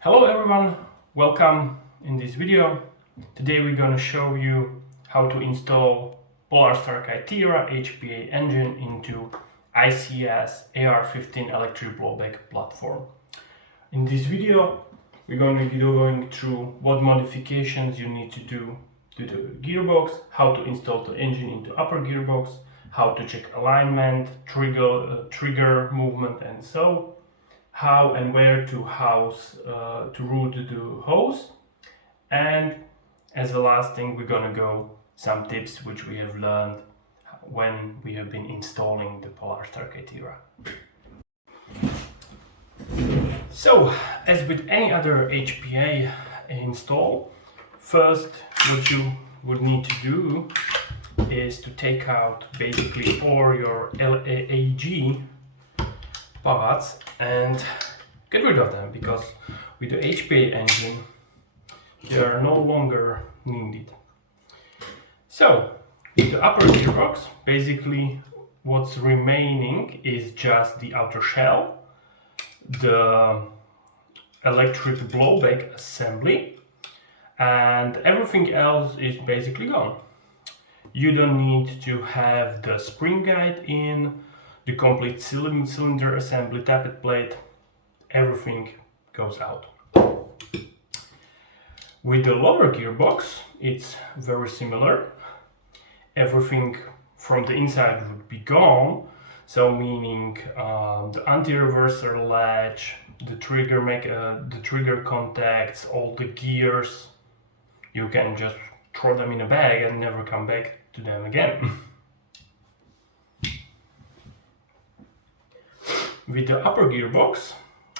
Hello everyone, welcome in this video. Today we're going to show you how to install Polarstar Kythera HPA engine into ICS AR15 electric blowback platform. In this video we're going to be going through what modifications you need to do to the gearbox, how to install the engine into upper gearbox, how to check alignment, trigger movement, and so how and where to route the hose, and as the last thing we're gonna go some tips which we have learned when we have been installing the Polarstar Kythera. So as with any other HPA install, first what you would need to do is to take out basically all your LAAG parts and get rid of them, because with the HPA engine they are no longer needed. So with the upper gearbox, basically what's remaining is just the outer shell, the electric blowback assembly, and everything else is basically gone. You don't need to have the spring guide in, the complete cylinder assembly, tappet plate, everything goes out. With the lower gearbox, it's very similar. Everything from the inside would be gone, so meaning the anti-reverser latch, the trigger contacts, all the gears. You can just throw them in a bag and never come back to them again. With the upper gearbox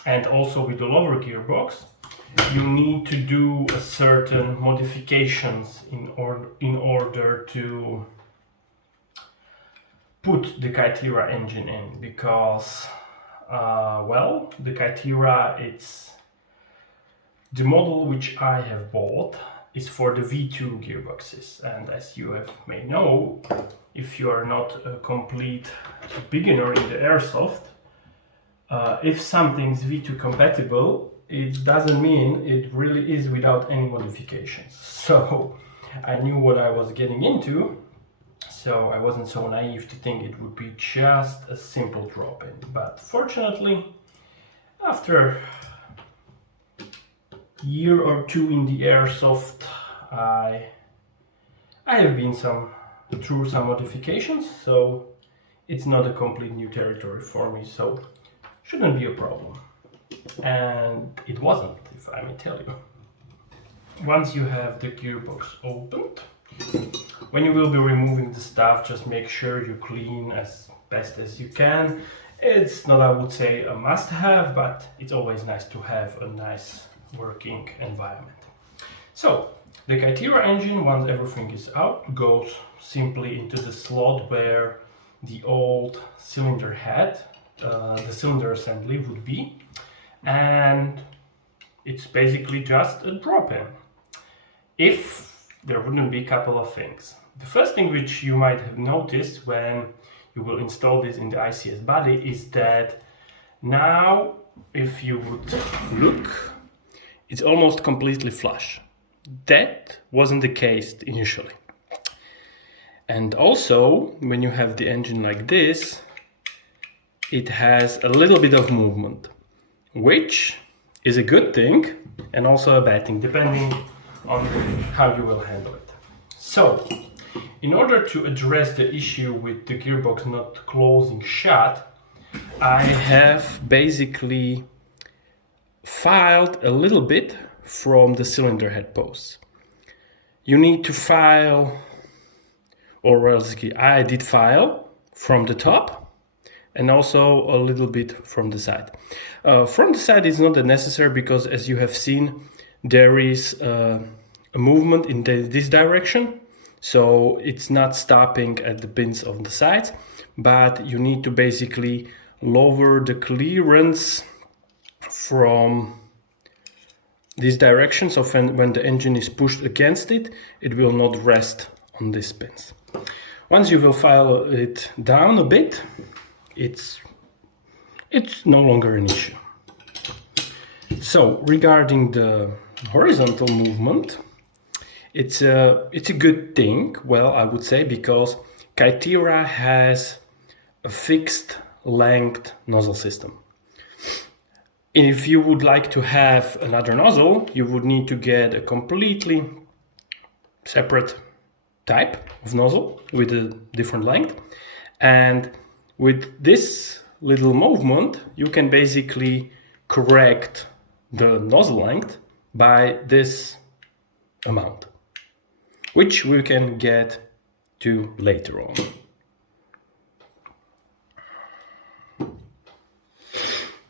and also with the lower gearbox, you need to do a certain modifications in order to put the Kythera engine in, because well, the Kythera, it's the model which I have bought is for the V2 gearboxes, and as you may know, if you are not a complete beginner in the airsoft, if something's V2 compatible, it doesn't mean it really is without any modifications. So I knew what I was getting into, so I wasn't so naive to think it would be just a simple drop-in. But fortunately, after a year or two in the airsoft, I have been through some modifications, so it's not a complete new territory for me. So shouldn't be a problem, and it wasn't, if I may tell you. Once you have the gearbox opened, when you will be removing the stuff, just make sure you clean as best as you can. It's not, I would say, a must-have, but it's always nice to have a nice working environment. So the Kythera engine, once everything is out, goes simply into the slot where the old cylinder head, the cylinder assembly would be, and it's basically just a drop-in. If there wouldn't be a couple of things. The first thing which you might have noticed when you will install this in the ICS body is that now, if you would look, it's almost completely flush. That wasn't the case initially. And also, when you have the engine like this, it has a little bit of movement, which is a good thing and also a bad thing, depending on how you will handle it. So, in order to address the issue with the gearbox not closing shut, I have basically filed a little bit from the cylinder head posts. You need to file, or else I did file from the top, and also a little bit from the side. From the side is not that necessary, because as you have seen, there is a movement in this direction, so it's not stopping at the pins on the sides, but you need to basically lower the clearance from this direction, so when the engine is pushed against it, it will not rest on these pins. Once you will file it down a bit, it's no longer an issue. So regarding the horizontal movement, it's a good thing, well, I would say, because Kythera has a fixed length nozzle system. If you would like to have another nozzle, you would need to get a completely separate type of nozzle with a different length. And with this little movement, you can basically correct the nozzle length by this amount, which we can get to later on.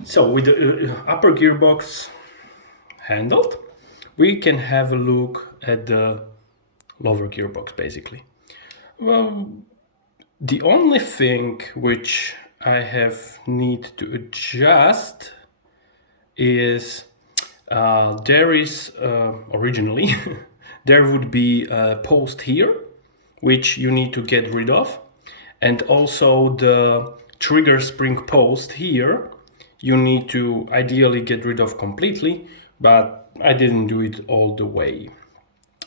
So with the upper gearbox handled, we can have a look at the lower gearbox basically. Well, the only thing which I need to adjust is there is originally there would be a post here which you need to get rid of, and also the trigger spring post here you need to ideally get rid of completely, but I didn't do it all the way.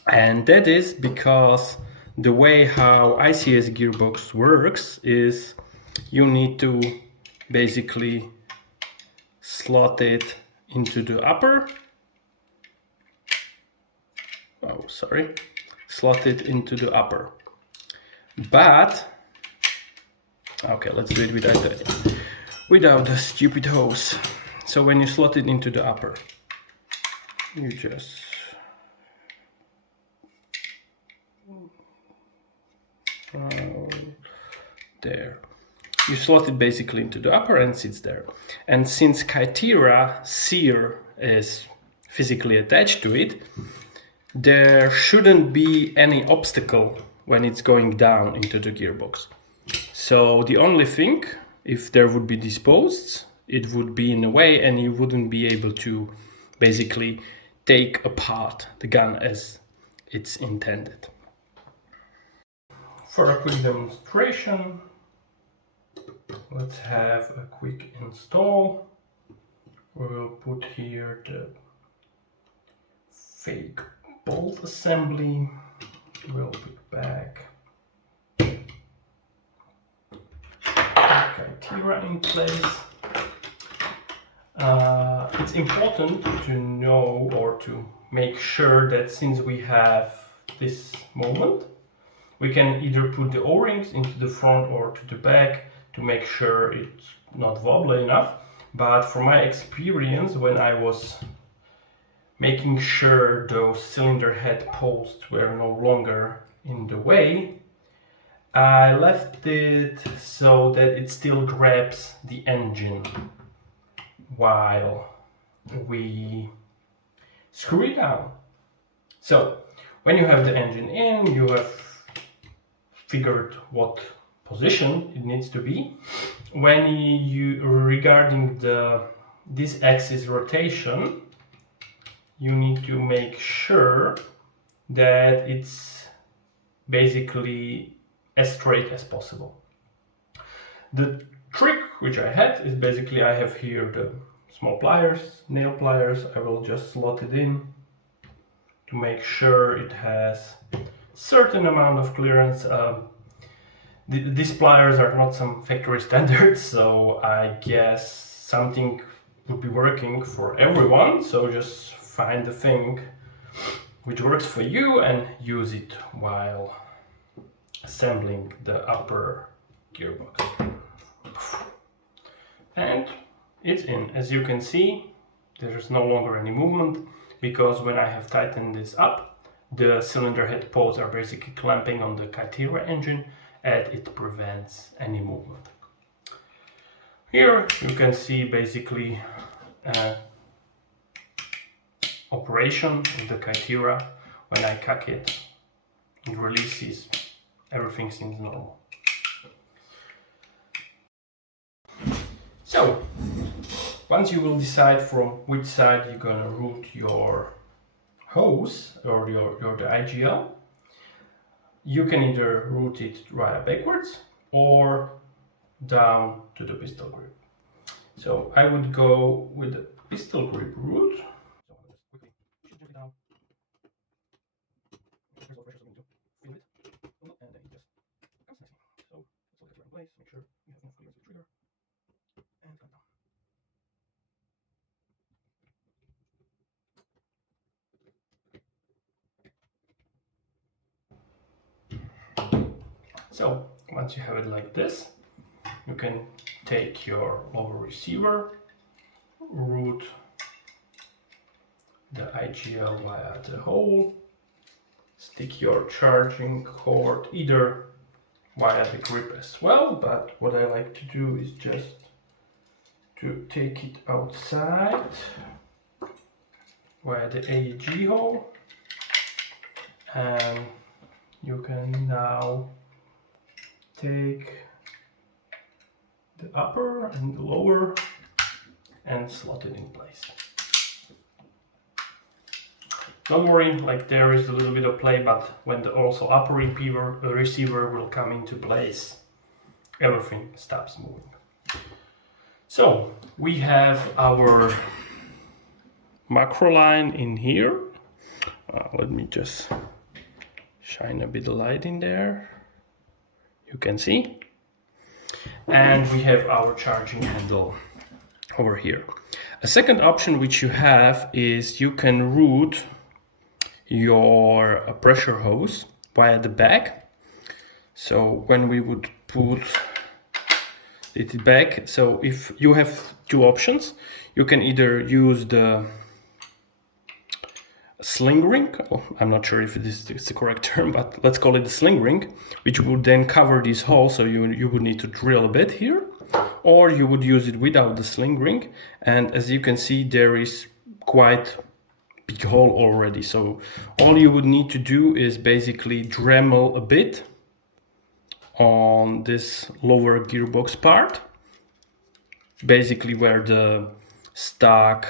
And that is because the way how ICS gearbox works is you need to basically slot it into the upper. Oh, sorry. Slot it into the upper. But, okay, let's do it without the stupid hose. So when you slot it into the upper, you just there. You slot it basically into the upper and sits there. And since Kythera sear is physically attached to it, there shouldn't be any obstacle when it's going down into the gearbox. So the only thing, if there would be these posts, it would be in a way and you wouldn't be able to basically take apart the gun as it's intended. For a quick demonstration, let's have a quick install. We will put here the fake bolt assembly. We'll put back Kythera in place. It's important to know or to make sure that since we have this moment, we can either put the O-rings into the front or to the back to make sure it's not wobbly enough. But from my experience, when I was making sure those cylinder head posts were no longer in the way, I left it so that it still grabs the engine while we screw it down. So when you have the engine in, you have figured what position it needs to be. When you regarding this axis rotation, you need to make sure that it's basically as straight as possible. The trick which I had is basically I have here the small pliers, nail pliers. I will just slot it in to make sure it has certain amount of clearance. These pliers are not some factory standards, so I guess something would be working for everyone. So just find the thing which works for you and use it while assembling the upper gearbox. And it's in. As you can see, there's no longer any movement because when I have tightened this up, the cylinder head posts are basically clamping on the Kythera engine and it prevents any movement. Here you can see basically operation of the Kythera. When I cock it, it releases, everything seems normal. So, once you will decide from which side you're gonna route your hose or the IGL, you can either route it right backwards or down to the pistol grip. So I would go with the pistol grip root. So I'm just quickly push it gently down. There's no pressure, so we need to feel it. And then it just comes nicely. So let's look at your place, make sure you have enough clearance with the trigger. And come down. So once you have it like this, you can take your lower receiver, route the IGL via the hole, stick your charging cord either via the grip as well, but what I like to do is just to take it outside via the AEG hole, and you can now take the upper and the lower and slot it in place. Don't worry, like there is a little bit of play, but when the also upper receiver will come into place, everything stops moving. So we have our macro line in here. Let me just shine a bit of light in there. You can see. And we have our charging handle over here. A second option which you have is you can route your pressure hose via the back. So when we would put it back, so if you have two options, you can either use the sling ring, I'm not sure if this is the correct term, but let's call it the sling ring, which would then cover these holes, so you would need to drill a bit here, or you would use it without the sling ring, and as you can see there is quite big hole already, so all you would need to do is basically Dremel a bit on this lower gearbox part, basically where the stock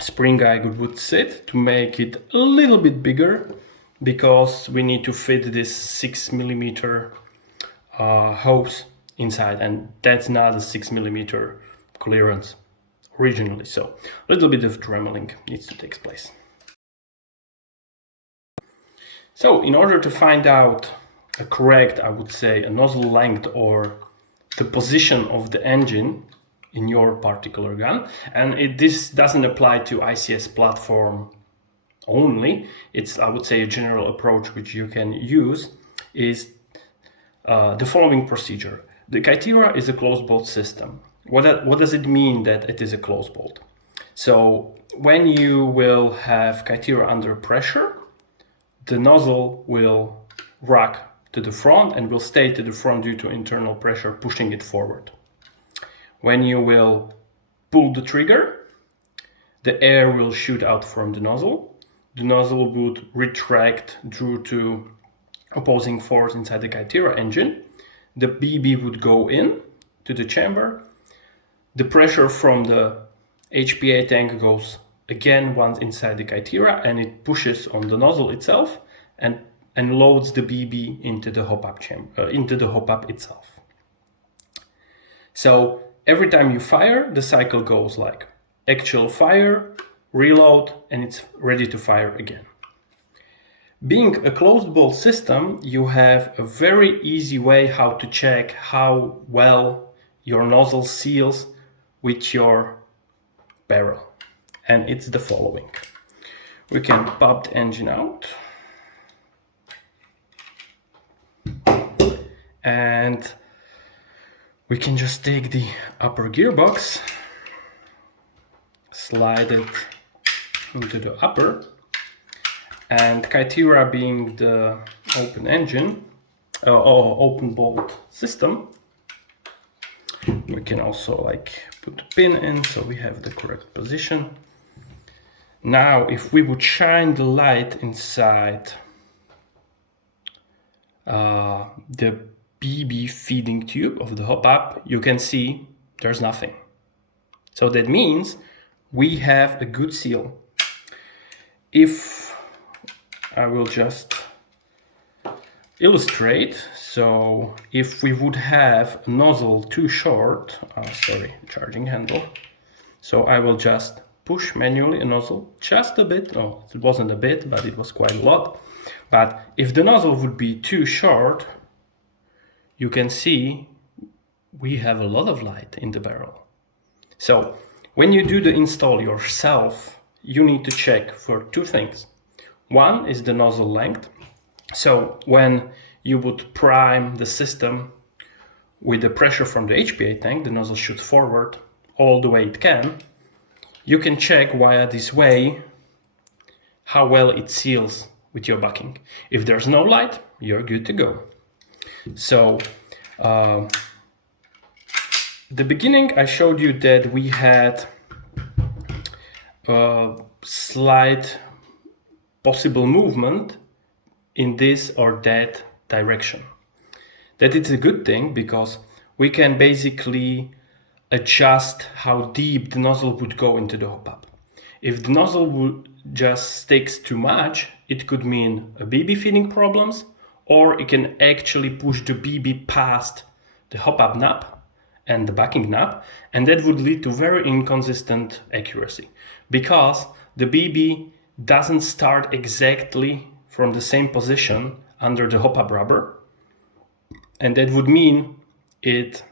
spring guide would sit, to make it a little bit bigger, because we need to fit this 6mm hose inside, and that's not a 6mm clearance originally, so a little bit of dremeling needs to take place. So in order to find out a correct, I would say, a nozzle length or the position of the engine in your particular gun, and this doesn't apply to ICS platform only, it's, I would say, a general approach which you can use, is the following procedure. The Kythera is a closed bolt system. What does it mean that it is a closed bolt? So when you will have Kythera under pressure, the nozzle will rock to the front and will stay to the front due to internal pressure pushing it forward. When you will pull the trigger, the air will shoot out from the nozzle. The nozzle would retract due to opposing force inside the Kythera engine. The BB would go in to the chamber. The pressure from the HPA tank goes again once inside the Kythera, and it pushes on the nozzle itself and loads the BB into the hop-up chamber, into the hop-up itself. So every time you fire, the cycle goes like actual fire, reload, and it's ready to fire again. Being a closed bolt system, you have a very easy way how to check how well your nozzle seals with your barrel. And it's the following. We can pop the engine out. And we can just take the upper gearbox, slide it into the upper, and Kythera being the open engine, open bolt system, we can also like put the pin in so we have the correct position. Now if we would shine the light inside the BB feeding tube of the hop-up, you can see there's nothing. So that means we have a good seal. If I will just illustrate, so if we would have a nozzle too short, sorry, charging handle, so I will just push manually a nozzle just a bit. No, it wasn't a bit, but it was quite a lot. But if the nozzle would be too short, you can see we have a lot of light in the barrel. So when you do the install yourself, you need to check for two things. One is the nozzle length. So when you would prime the system with the pressure from the HPA tank, the nozzle shoots forward all the way it can. You can check via this way how well it seals with your backing. If there's no light, you're good to go. So the beginning I showed you that we had a slight possible movement in this or that direction. That is a good thing because we can basically adjust how deep the nozzle would go into the hop-up. If the nozzle would just sticks too much, it could mean a BB feeding problems, or it can actually push the BB past the hop-up knob and the backing knob, and that would lead to very inconsistent accuracy because the BB doesn't start exactly from the same position under the hop-up rubber, and that would mean it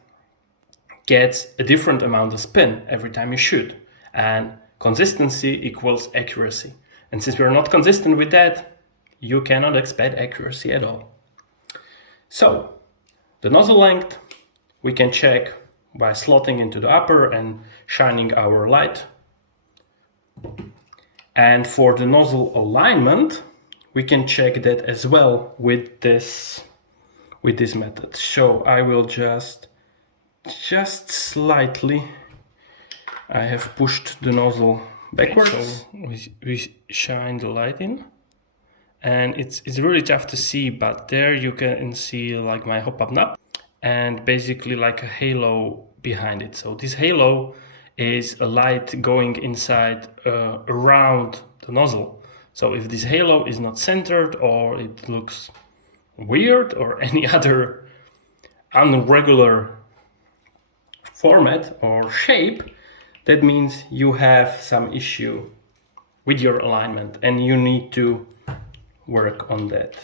gets a different amount of spin every time you shoot, and consistency equals accuracy. And since we're not consistent with that, you cannot expect accuracy at all. So the nozzle length we can check by slotting into the upper and shining our light. And for the nozzle alignment, we can check that as well with this method. So I will just slightly, I have pushed the nozzle backwards. So we shine the light in, and it's really tough to see, but there you can see like my hop-up knob and basically like a halo behind it. So this halo is a light going inside around the nozzle. So if this halo is not centered, or it looks weird, or any other irregular format or shape, that means you have some issue with your alignment and you need to work on that.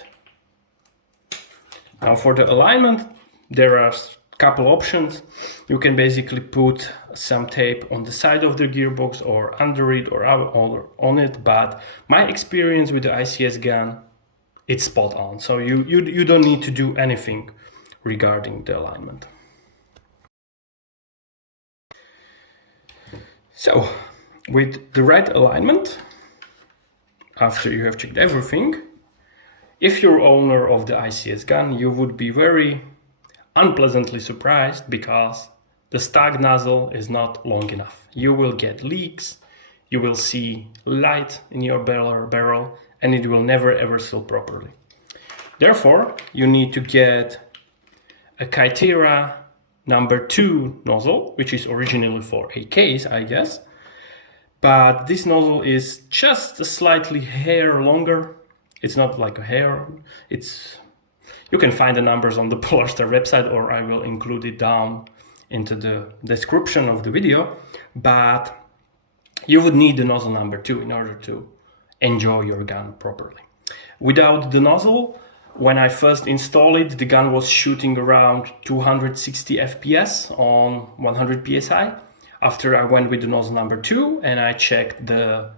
Now for the alignment, there are a couple options. You can basically put some tape on the side of the gearbox or under it or on it, but my experience with the ICS gun, it's spot on. So you don't need to do anything regarding the alignment. So with the right alignment, after you have checked everything, if you're owner of the ICS gun, you would be very unpleasantly surprised because the stock nozzle is not long enough. You will get leaks, you will see light in your barrel, and it will never ever seal properly. Therefore, you need to get a Kythera #2 nozzle, which is originally for AKs, I guess. But this nozzle is just a slightly hair longer. It's not like a hair. You can find the numbers on the Polarstar website, or I will include it down into the description of the video. But you would need the nozzle #2 in order to enjoy your gun properly. Without the nozzle, when I first installed it, the gun was shooting around 260 FPS on 100 PSI. After I went with the nozzle #2 and I checked the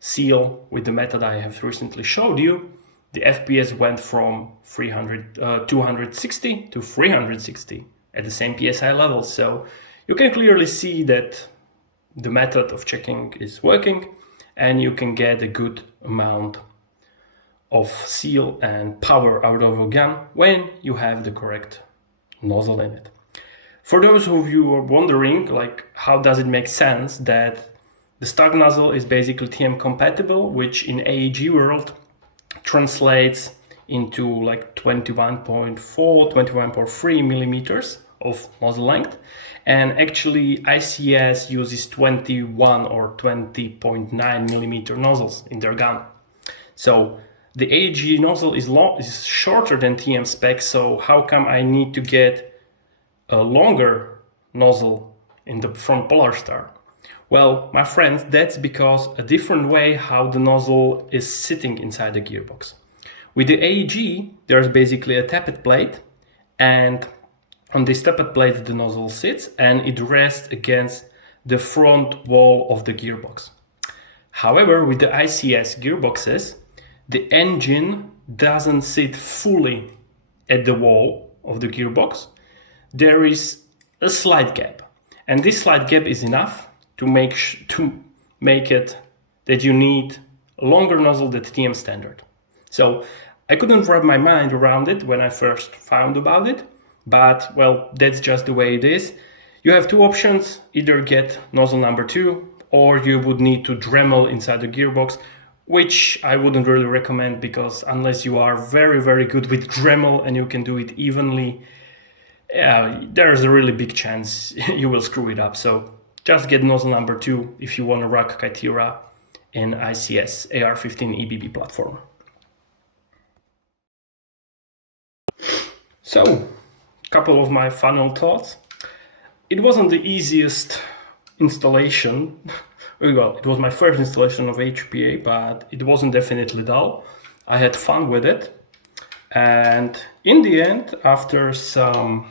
seal with the method I have recently showed you, the FPS went from 260 to 360 at the same PSI level. So you can clearly see that the method of checking is working and you can get a good amount of seal and power out of a gun when you have the correct nozzle in it. For those of you who are wondering, like, how does it make sense that the stock nozzle is basically TM compatible, which in AEG world translates into like 21.4, 21.3 millimeters of nozzle length, and actually ICS uses 21 or 20.9 millimeter nozzles in their gun. So the AEG nozzle is shorter than TM spec, so how come I need to get a longer nozzle from Polarstar? Well, my friends, that's because a different way how the nozzle is sitting inside the gearbox. With the AEG, there's basically a tappet plate, and on this tappet plate the nozzle sits and it rests against the front wall of the gearbox. However, with the ICS gearboxes, the engine doesn't sit fully at the wall of the gearbox. There is a slight gap, and this slight gap is enough to make it that you need a longer nozzle than TM standard. So I couldn't wrap my mind around it when I first found about it, but well, that's just the way it is. You have two options: either get nozzle number 2, or you would need to Dremel inside the gearbox, which I wouldn't really recommend, because unless you are very good with Dremel and you can do it evenly, there's a really big chance you will screw it up. So just get nozzle number 2 if you want to rock Kythera in ICS AR15 EBB platform. So, a couple of my final thoughts. It wasn't the easiest installation. Well, it was my first installation of HPA, but it wasn't definitely dull. I had fun with it. And in the end, after some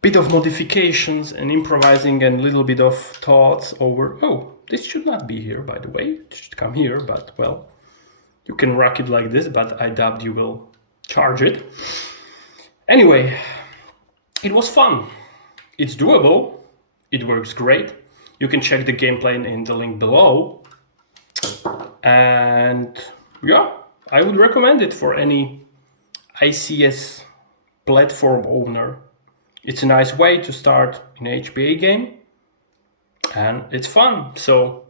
bit of modifications and improvising and a little bit of thoughts over, oh, this should not be here, by the way, it should come here, but well, you can rock it like this, but I doubt you will charge it. Anyway, it was fun. It's doable. It works great. You can check the gameplay in the link below. And yeah, I would recommend it for any ICS platform owner. It's a nice way to start an HPA game, and it's fun. So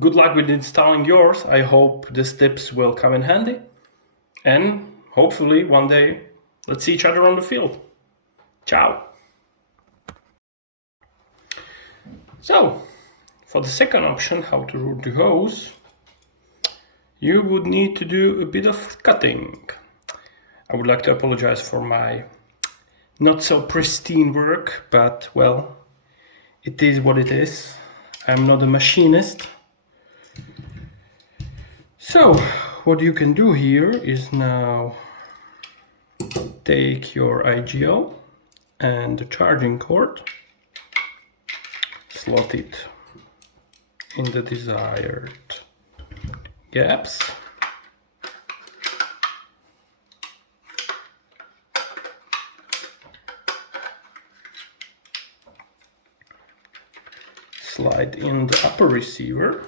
good luck with installing yours. I hope these tips will come in handy, and hopefully one day let's see each other on the field. Ciao. So for the second option, how to route the hose, you would need to do a bit of cutting. I would like to apologize for my not so pristine work, but well, it is what it is. I'm not a machinist. So what you can do here is now take your IGO and the charging cord, slot it in the desired gaps, slide in the upper receiver,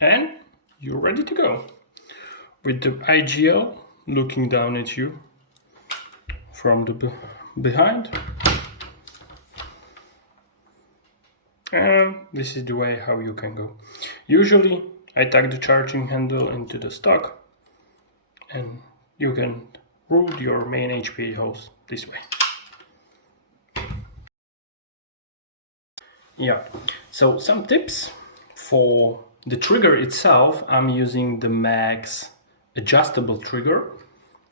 and you're ready to go. With the IGL looking down at you from the behind. And this is the way how you can go. Usually I tuck the charging handle into the stock, and you can route your main HPA hose this way. Yeah, so some tips for the trigger itself. I'm using the Max adjustable trigger,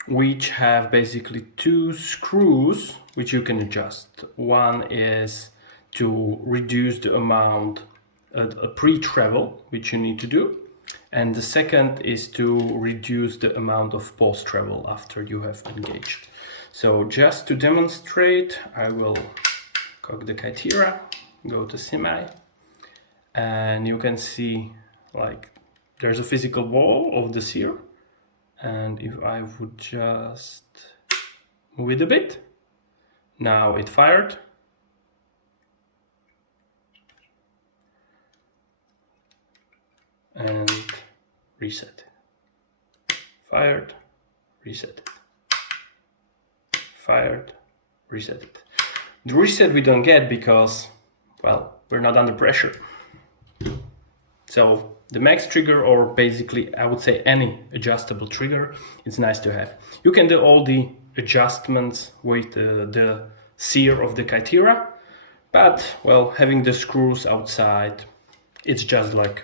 which have basically two screws which you can adjust. One is to reduce the amount a pre-travel which you need to do, and the second is to reduce the amount of post-travel after you have engaged. So just to demonstrate, I will cock the Kythera, go to semi, and you can see like there's a physical wall of the sear, and if I would just move it a bit, now it fired. And reset it. Fired, reset it. Fired, reset it. The reset we don't get because, well, we're not under pressure. So the Max trigger, or basically I would say any adjustable trigger, it's nice to have. You can do all the adjustments with the sear of the Kythera, but well, having the screws outside, it's just like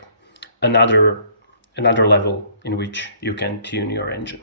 another another level in which you can tune your engine.